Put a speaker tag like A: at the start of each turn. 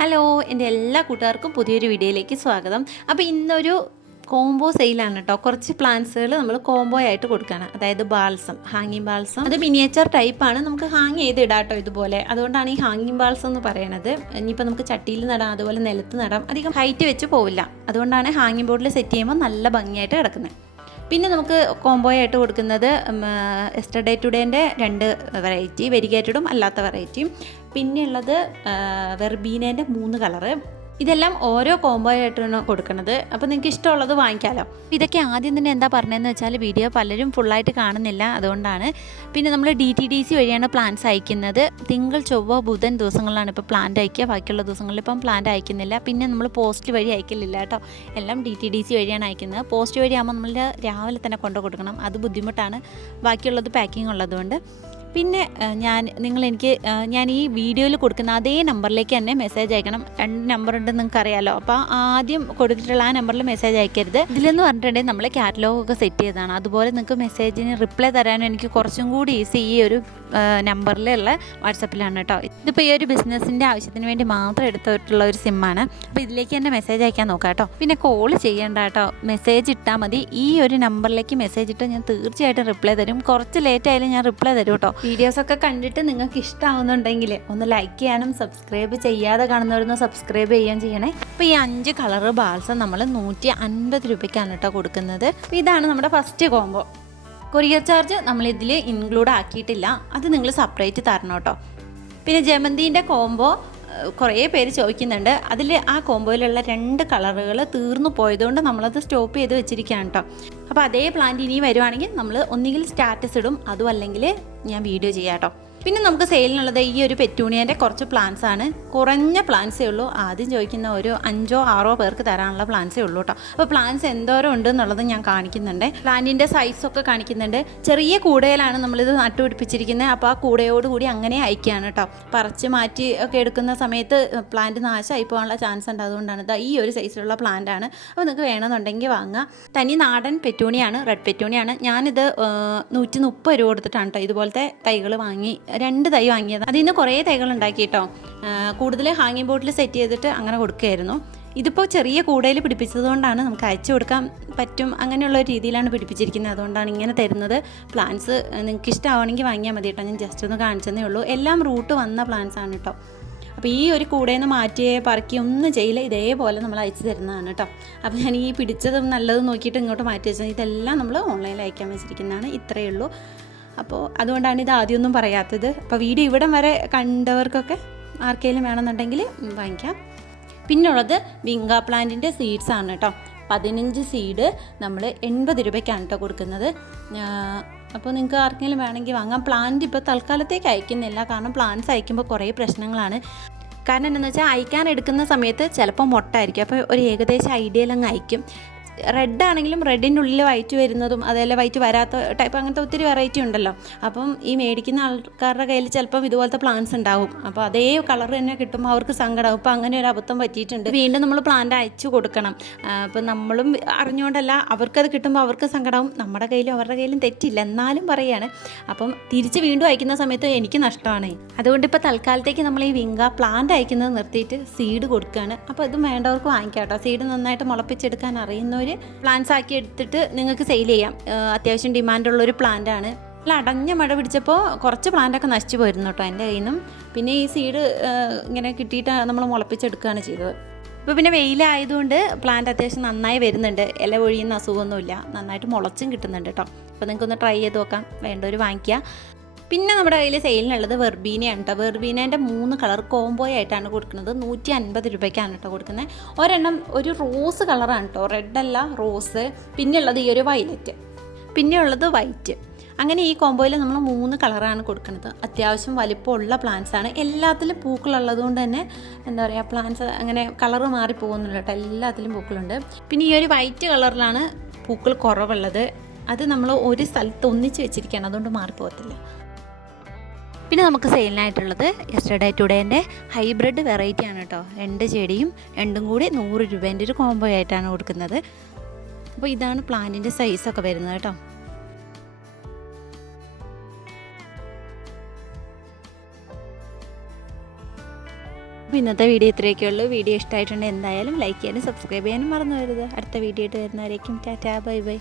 A: Hello എന്റെ എല്ലാ കൂട്ടുകാർക്കും പുതിയൊരു വീഡിയോയിലേക്ക് സ്വാഗതം. അപ്പോൾ ഇന്നൊരു കോംബോ സെയിലാണ് കേട്ടോ കുറച്ച് പ്ലാന്റ്സുകൾ നമ്മൾ കോംബോ ആയിട്ട് കൊടുക്കുകയാണ് അതായത് ബാൾസം ഹാങ്ങിങ് ബാൾസം അത് മിനിയേച്ചർ ടൈപ്പാണ് നമുക്ക് ഹാങ് ചെയ്ത് ഇടാം കേട്ടോ ഇതുപോലെ. അതുകൊണ്ടാണ് ഈ ഹാങ്ങിങ് ബാൾസം എന്ന് പറയണത്. ഇനിയിപ്പോൾ നമുക്ക് ചട്ടിയിൽ നടാം അതുപോലെ നിലത്ത് നടാം. അധികം ഹൈറ്റ് വെച്ച് പോവില്ല. അതുകൊണ്ടാണ് ഹാങ്ങിങ് ബോർഡിൽ സെറ്റ് ചെയ്യുമ്പോൾ നല്ല ഭംഗിയായിട്ട് കിടക്കുന്നത് പിന്നെ നമുക്ക് കോംബോ ആയിട്ട് കൊടുക്കുന്നത് എസ്റ്റർഡേ ടുഡേന്റെ രണ്ട് വെറൈറ്റി വെരിഗേറ്റഡും അല്ലാത്ത വെറൈറ്റിയും പിന്നെ ഉള്ളത് വെർബീനേന്റെ മൂന്ന് കളറ് ഇതെല്ലാം ഓരോ കോംബോ ആയിട്ടാണ് കൊടുക്കുന്നത് അപ്പോൾ നിങ്ങൾക്ക് ഇഷ്ടമുള്ളത് വാങ്ങിക്കാമല്ലോ ഇതൊക്കെ ആദ്യം തന്നെ എന്താ പറഞ്ഞതെന്ന് വെച്ചാൽ വീഡിയോ പലരും ഫുള്ളായിട്ട് കാണുന്നില്ല അതുകൊണ്ടാണ്. പിന്നെ നമ്മൾ ഡി ടി ഡി സി വഴിയാണ് പ്ലാന്റ്സ് അയക്കുന്നത്. തിങ്കൾ ചൊവ്വ ബുധൻ ദിവസങ്ങളിലാണ് ഇപ്പോൾ പ്ലാന്റ് അയക്കുക. ബാക്കിയുള്ള ദിവസങ്ങളിൽ ഇപ്പം പ്ലാന്റ് അയക്കുന്നില്ല. പിന്നെ നമ്മൾ പോസ്റ്റ് വഴി അയക്കലില്ല കേട്ടോ. എല്ലാം ഡി ടി ഡി സി വഴിയാണ് അയക്കുന്നത്. പോസ്റ്റ് വഴി ആകുമ്പോൾ നമ്മൾ രാവിലെ തന്നെ കൊണ്ടു കൊടുക്കണം. അത് ബുദ്ധിമുട്ടാണ്. ബാക്കിയുള്ളത് പാക്കിംഗ് ഉള്ളതുകൊണ്ട്. പിന്നെ ഞാൻ നിങ്ങൾ എനിക്ക് ഞാൻ ഈ വീഡിയോയിൽ കൊടുക്കുന്ന അതേ നമ്പറിലേക്ക് തന്നെ മെസ്സേജ് അയക്കണം. രണ്ട് നമ്പർ ഉണ്ടെന്ന് നിങ്ങൾക്ക് അറിയാമല്ലോ അപ്പോൾ ആദ്യം കൊടുത്തിട്ടുള്ള ആ നമ്പറിൽ മെസ്സേജ് അയക്കരുത്. ഇതിലെന്ന് പറഞ്ഞിട്ടുണ്ടെങ്കിൽ നമ്മൾ കാറ്റലോഗൊക്കെ സെറ്റ് ചെയ്തതാണ്. അതുപോലെ നിങ്ങൾക്ക് മെസ്സേജിന് റിപ്ലൈ തരാനും എനിക്ക് കുറച്ചും കൂടി ഈസി ഈ ഒരു നമ്പറിലുള്ള വാട്സപ്പിലാണ് കേട്ടോ. ഇതിപ്പോൾ ഈ ഒരു ബിസിനസ്സിന്റെ ആവശ്യത്തിന് വേണ്ടി മാത്രം എടുത്തിട്ടുള്ള ഒരു സിമ്മാണ് അപ്പോൾ ഇതിലേക്ക് തന്നെ മെസ്സേജ് അയക്കാൻ നോക്കാം കേട്ടോ. പിന്നെ കോൾ ചെയ്യേണ്ട കേട്ടോ. മെസ്സേജ് ഇട്ടാൽ മതി. ഈ ഒരു നമ്പറിലേക്ക് മെസ്സേജ് ഇട്ട് ഞാൻ തീർച്ചയായിട്ടും റിപ്ലൈ തരും. കുറച്ച് ലേറ്റ് ആയാലും ഞാൻ റിപ്ലൈ തരും കേട്ടോ. വീഡിയോസൊക്കെ കണ്ടിട്ട് നിങ്ങൾക്ക് ഇഷ്ടമാവുന്നുണ്ടെങ്കിൽ ഒന്ന് ലൈക്ക് ചെയ്യാനും സബ്സ്ക്രൈബ് ചെയ്യാതെ കാണുന്നവരൊന്ന് സബ്സ്ക്രൈബ് ചെയ്യാൻ ചെയ്യണേ. അപ്പോൾ ഈ അഞ്ച് കളർ ബാൾസം നമ്മൾ നൂറ്റി അൻപത് രൂപയ്ക്കാണ് കേട്ടോ കൊടുക്കുന്നത്. ഇതാണ് നമ്മുടെ ഫസ്റ്റ് കോംബോ കൊറിയർ ചാർജ് നമ്മൾ ഇതിൽ ഇൻക്ലൂഡ് ആക്കിയിട്ടില്ല. അത് നിങ്ങൾ സെപ്പറേറ്റ് തരണം കേട്ടോ പിന്നെ ജമന്തിന്റെ കോംബോ കുറേ പേര് ചോദിക്കുന്നുണ്ട്. അതിൽ ആ കോമ്പോയിലുള്ള രണ്ട് കളറുകൾ തീർന്നു പോയതുകൊണ്ട് നമ്മളത് സ്റ്റോപ്പ് ചെയ്ത് വെച്ചിരിക്കുകയാണ് കേട്ടോ. അപ്പോൾ അതേ പ്ലാന്റ് ഇനി വരുവാണെങ്കിൽ നമ്മൾ ഒന്നുകിൽ സ്റ്റാറ്റസ് ഇടും അതും അല്ലെങ്കിൽ ഞാൻ വീഡിയോ ചെയ്യാം കേട്ടോ. പിന്നെ നമുക്ക് സെയിലിനുള്ളത് ഈ ഒരു പെറ്റൂണിയന്റെ കുറച്ച് പ്ലാന്റ്സ് ആണ്. കുറഞ്ഞ പ്ലാന്റ്സേ ഉള്ളൂ. ആദ്യം ചോദിക്കുന്ന ഒരു അഞ്ചോ ആറോ പേർക്ക് തരാനുള്ള പ്ലാന്റ്സേ ഉള്ളൂ കേട്ടോ അപ്പോൾ പ്ലാന്റ്സ് എന്തോരം ഉണ്ട് എന്നുള്ളത് ഞാൻ കാണിക്കുന്നുണ്ട്. പ്ലാന്റിന്റെ സൈസൊക്കെ കാണിക്കുന്നുണ്ട്. ചെറിയ കൂടയിലാണ് നമ്മളിത് നട്ടുപിടിപ്പിച്ചിരിക്കുന്നത് അപ്പോൾ ആ കൂടയോടുകൂടി അങ്ങനെ അയക്കുകയാണ് കേട്ടോ പറിച്ച് മാറ്റി ഒക്കെ എടുക്കുന്ന സമയത്ത് പ്ലാന്റ് നാശമായി പോകാനുള്ള ചാൻസ് ഉണ്ട്. അതുകൊണ്ടാണ് ഇതാ ഈ ഒരു സൈസിലുള്ള പ്ലാന്റ് ആണ്. അപ്പോൾ നിങ്ങൾക്ക് വേണമെന്നുണ്ടെങ്കിൽ വാങ്ങുക തനി നാടൻ പെറ്റൂണിയാണ് റെഡ് പെറ്റൂണിയാണ്. ഞാനിത് നൂറ്റി മുപ്പത് രൂപ കൊടുത്തിട്ടാണ് കേട്ടോ ഇതുപോലത്തെ തൈകൾ വാങ്ങി രണ്ട് തൈ വാങ്ങിയത്. അതിൽ നിന്ന് കുറേ തൈകൾ ഉണ്ടാക്കി കേട്ടോ കൂടുതൽ ഹാങ്ങിങ് ബോട്ടിൽ സെറ്റ് ചെയ്തിട്ട് അങ്ങനെ കൊടുക്കുകയായിരുന്നു. ഇതിപ്പോൾ ചെറിയ കൂടയിൽ പിടിപ്പിച്ചതുകൊണ്ടാണ് നമുക്ക് അയച്ചു കൊടുക്കാൻ പറ്റും. അങ്ങനെയുള്ള രീതിയിലാണ് പിടിപ്പിച്ചിരിക്കുന്നത്. അതുകൊണ്ടാണ് ഇങ്ങനെ തരുന്നത്. പ്ലാന്റ്സ് നിങ്ങൾക്ക് ഇഷ്ടമാവണമെങ്കിൽ വാങ്ങിയാൽ മതി കേട്ടോ ഞാൻ ജസ്റ്റ് ഒന്ന് കാണിച്ചതേ ഉള്ളൂ. എല്ലാം റൂട്ട് വന്ന പ്ലാന്റ്സ് ആണ് കേട്ടോ അപ്പോൾ ഈ ഒരു കൂടയിൽ നിന്ന് മാറ്റിയേ പറക്കി ഒന്നും ചെയ്യില്ല. ഇതേപോലെ നമ്മൾ അയച്ചു തരുന്നതാണ് കേട്ടോ അപ്പോൾ ഞാൻ ഈ പിടിച്ചതും നല്ലതും നോക്കിയിട്ട് ഇങ്ങോട്ട് മാറ്റി വെച്ചത്. ഇതെല്ലാം നമ്മൾ ഓൺലൈനിൽ അയക്കാൻ വെച്ചിരിക്കുന്നതാണ്. ഇത്രയേ ഉള്ളൂ. അപ്പോൾ അതുകൊണ്ടാണ് ഇത് ആദ്യമൊന്നും പറയാത്തത്. അപ്പോൾ വീഡിയോ ഇവിടം വരെ കണ്ടവർക്കൊക്കെ ആർക്കെങ്കിലും വേണമെന്നുണ്ടെങ്കിൽ വാങ്ങിക്കാം. പിന്നുള്ളത് വിങ്ക പ്ലാന്റിന്റെ സീഡ്സ് ആണ് കേട്ടോ പതിനഞ്ച് സീഡ് നമ്മൾ എൺപത് രൂപയ്ക്കാണ് കേട്ടോ കൊടുക്കുന്നത്. അപ്പോൾ നിങ്ങൾക്ക് ആർക്കെങ്കിലും വേണമെങ്കിൽ വാങ്ങാം. പ്ലാന്റ് ഇപ്പോൾ തൽക്കാലത്തേക്ക് അയക്കുന്നില്ല. കാരണം പ്ലാന്റ്സ് അയക്കുമ്പോൾ കുറേ പ്രശ്നങ്ങളാണ്. കാരണം എന്താണെന്ന് വെച്ചാൽ അയക്കാൻ എടുക്കുന്ന സമയത്ത് ചിലപ്പോൾ മുട്ടായിരിക്കും അപ്പോൾ ഒരു ഏകദേശം ഐഡിയയിൽ അങ്ങ് അയക്കും. റെഡ് ആണെങ്കിലും റെഡിന്റെ ഉള്ളിൽ വൈറ്റ് വരുന്നതും അതേപോലെ വൈറ്റ് വരാത്ത ടൈപ്പ് അങ്ങനത്തെ ഒത്തിരി വെറൈറ്റി ഉണ്ടല്ലോ. അപ്പം ഈ മേടിക്കുന്ന ആൾക്കാരുടെ കയ്യിൽ ചിലപ്പം ഇതുപോലത്തെ പ്ലാന്റ്സ് ഉണ്ടാവും. അപ്പോൾ അതേ കളർ തന്നെ കിട്ടുമ്പോൾ അവർക്ക് സങ്കടമാവും അപ്പോൾ അങ്ങനെ ഒരു അബദ്ധം പറ്റിയിട്ടുണ്ട്. വീണ്ടും നമ്മൾ പ്ലാന്റ് അയച്ചു കൊടുക്കണം. അപ്പം നമ്മളും അറിഞ്ഞുകൊണ്ടല്ല അവർക്കത് കിട്ടുമ്പോൾ അവർക്ക് സങ്കടമാവും നമ്മുടെ കയ്യിലും അവരുടെ കയ്യിലും തെറ്റില്ല എന്നാലും പറയുകയാണ് അപ്പം തിരിച്ച് വീണ്ടും അയക്കുന്ന സമയത്ത് എനിക്ക് നഷ്ടമാണ്. അതുകൊണ്ട് ഇപ്പോൾ തൽക്കാലത്തേക്ക് നമ്മൾ ഈ വിങ്ക പ്ലാന്റ് അയക്കുന്നത് നിർത്തിയിട്ട് സീഡ് കൊടുക്കുകയാണ് അപ്പോൾ ഇതും വേണ്ടവർക്ക് വാങ്ങിക്കാം കേട്ടോ സീഡ് നന്നായിട്ട് മുളപ്പിച്ചെടുക്കാൻ അറിയുന്നവർ പ്ലാന്റ്സ് ആക്കി എടുത്തിട്ട് നിങ്ങൾക്ക് സെയിൽ ചെയ്യാം. അത്യാവശ്യം ഡിമാൻഡുള്ള ഒരു പ്ലാന്റ് ആണ്. നല്ല അടഞ്ഞ മഴ പിടിച്ചപ്പോൾ കുറച്ച് പ്ലാന്റൊക്കെ നശിച്ചു പോയിരുന്നു കേട്ടോ എന്റെ കയ്യിൽ നിന്നും. പിന്നെ ഈ സീഡ് ഇങ്ങനെ കിട്ടിയിട്ട് നമ്മൾ മുളപ്പിച്ചെടുക്കുകയാണ് ചെയ്തത്. ഇപ്പോൾ പിന്നെ വെയിലായതുകൊണ്ട് പ്ലാന്റ് അത്യാവശ്യം നന്നായി വരുന്നുണ്ട്. ഇല ഒഴിയുന്ന അസുഖമൊന്നുമില്ല. നന്നായിട്ട് മുളച്ചും കിട്ടുന്നുണ്ട് കേട്ടോ അപ്പോൾ നിങ്ങൾക്കൊന്ന് ട്രൈ ചെയ്ത് നോക്കാം. വേണ്ടവർ വാങ്ങിക്കുക. പിന്നെ നമ്മുടെ കയ്യിൽ സെയിലിനുള്ളത് വെർബീനയാണ് കേട്ടോ വെർബീനേന്റെ മൂന്ന് കളർ കോംബോ ആയിട്ടാണ് കൊടുക്കുന്നത്. നൂറ്റി അൻപത് രൂപയ്ക്കാണ് കേട്ടോ കൊടുക്കുന്നത്. ഒരെണ്ണം ഒരു റോസ് കളറാണ് കേട്ടോ റെഡ് അല്ല റോസ് പിന്നെ ഉള്ളത് ഈ ഒരു വയലറ്റ് പിന്നെ ഉള്ളത് വൈറ്റ് അങ്ങനെ ഈ കോംബോയിൽ നമ്മൾ മൂന്ന് കളറാണ് കൊടുക്കുന്നത്. അത്യാവശ്യം വലിപ്പമുള്ള പ്ലാന്റ്സ് ആണ്. എല്ലാത്തിലും പൂക്കളുള്ളത് കൊണ്ട് തന്നെ എന്താ പറയുക പ്ലാന്റ്സ് അങ്ങനെ കളറ് മാറി പോകുന്നില്ല കേട്ടോ എല്ലാത്തിലും പൂക്കളുണ്ട്. പിന്നെ ഈ ഒരു വൈറ്റ് കളറിലാണ് പൂക്കൾ കുറവുള്ളത്. അത് നമ്മൾ ഒരു സ്ഥലത്ത് ഒന്നിച്ച് വെച്ചിരിക്കുകയാണ്. അതുകൊണ്ട് മാറിപ്പോകത്തില്ല. പിന്നെ നമുക്ക് സെയിലിനായിട്ടുള്ളത് യെസ്റ്റർഡേ ടുഡേന്റെ ഹൈബ്രിഡ് വെറൈറ്റി ആണ് കേട്ടോ രണ്ട് ചെടിയും രണ്ടും കൂടി നൂറ് രൂപേന്റെ ഒരു കോംബോ ആയിട്ടാണ് കൊടുക്കുന്നത്. അപ്പോൾ ഇതാണ് പ്ലാന്റിന്റെ സൈസൊക്കെ വരുന്നത് കേട്ടോ അപ്പോൾ ഇന്നത്തെ വീഡിയോ ഇത്രയൊക്കെ ഉള്ളൂ വീഡിയോ ഇഷ്ടമായിട്ടുണ്ടെങ്കിൽ എന്തായാലും ലൈക്ക് ചെയ്യാനും സബ്സ്ക്രൈബ് ചെയ്യാനും മറന്നു വരുത് അടുത്ത വീഡിയോ ആയിട്ട് വരുന്നവരേക്കും ടാറ്റാ ബൈ ബൈ